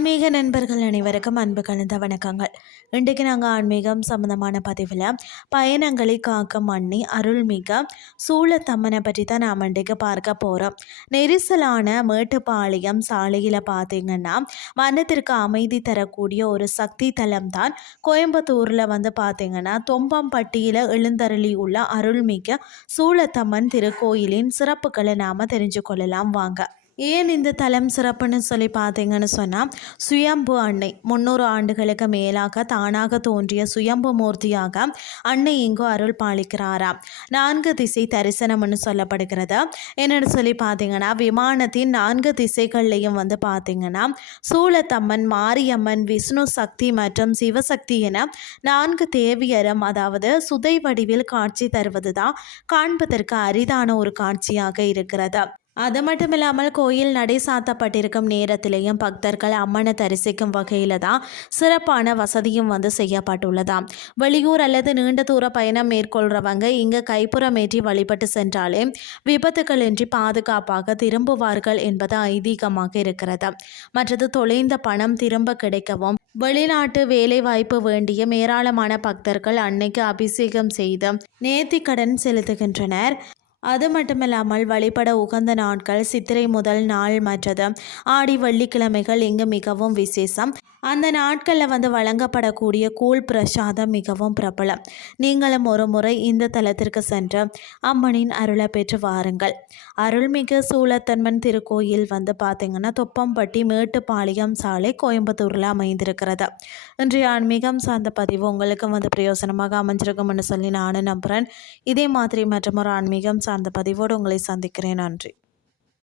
ஆன்மீக நண்பர்கள் அனைவருக்கும் அன்பு கலந்த வணக்கங்கள். இன்றைக்கு நாங்கள் ஆன்மீகம் சம்மந்தமான பதிவில் பயணங்களை காக்கும் அண்ணி அருள்மிக சூளத்தம்மனை பற்றி தான் நாம் இன்றைக்கு பார்க்க போகிறோம். நெரிசலான மேட்டுப்பாளையம் சாலையில் பார்த்தீங்கன்னா மனத்திற்கு அமைதி தரக்கூடிய ஒரு சக்தி தலம் தான் கோயம்புத்தூரில் பார்த்தீங்கன்னா தொம்பம்பட்டியில் எழுந்தருளி உள்ள அருள்மிக சூளத்தம்மன் திருக்கோயிலின் சிறப்புகளை நாம் தெரிஞ்சு கொள்ளலாம் வாங்க. ஏன் இந்த தலம் சிறப்புன்னு சொல்லி பார்த்தீங்கன்னு சொன்னால், சுயம்பு அன்னை 300 ஆண்டுகளுக்கு மேலாக தானாக தோன்றிய சுயம்பு மூர்த்தியாக அன்னை இங்கு அருள் பாலிக்கிறாராம். 4 திசை தரிசனம்னு சொல்லப்படுகிறது. என்னென்னு சொல்லி பார்த்தீங்கன்னா, விமானத்தின் 4 திசைகள்லையும் பார்த்தீங்கன்னா சூளத்தம்மன், மாரியம்மன், விஷ்ணு சக்தி மற்றும் சிவசக்தி என 4 தேவியரும் அதாவது சுதை வடிவில் காட்சி தருவது தான் காண்பதற்கு அரிதான ஒரு காட்சியாக இருக்கிறது. அது மட்டும் இல்லாமல் கோயில் நடை சாத்தப்பட்டிருக்கும் நேரத்திலேயும் பக்தர்கள் அம்மனை தரிசிக்கும் வகையில் தான் சிறப்பான வசதியும் செய்யப்பட்டுள்ளதாம். வெளியூர் அல்லது நீண்ட தூர பயணம் மேற்கொள்கிறவங்க இங்கே கைப்புறமேற்றி வழிபட்டு சென்றாலே விபத்துகளின்றி பாதுகாப்பாக திரும்புவார்கள் என்பது ஐதீகமாக இருக்கிறது. மற்றது தொலைந்த பணம் திரும்ப கிடைக்கவும் வெளிநாட்டு வேலைவாய்ப்பு வேண்டிய ஏராளமான பக்தர்கள் அன்னைக்கு அபிஷேகம் செய்து நேர்த்திக்கடன் செலுத்துகின்றனர். அது மட்டுமில்லாமல் வழிபட உகந்த நாட்கள் சித்திரை முதல் நாள் மற்றது ஆடி வெள்ளிக்கிழமைகள் இங்கு மிகவும் விசேஷம். அந்த நாட்களில் வழங்கப்படக்கூடிய கூழ் பிரசாதம் மிகவும் பிரபலம். நீங்களும் ஒரு முறை இந்த தலத்திற்கு சென்று அம்மனின் அருளை பெற்று வாருங்கள். அருள்மிகு சூளத்தம்மன் திருக்கோயில் பார்த்தீங்கன்னா தொப்பம்பட்டி மேட்டுப்பாளையம் சாலை கோயம்புத்தூரில் அமைந்திருக்கிறது. இன்றைய ஆன்மீகம் சார்ந்த பதிவு உங்களுக்கு பிரயோசனமாக அமைஞ்சிருக்கும்னு சொல்லி நானும் நம்புகிறேன். இதே மாதிரி மற்றும் ஒரு ஆன்மீகம் சார்ந்த பதிவோடு உங்களை சந்திக்கிறேன். நன்றி.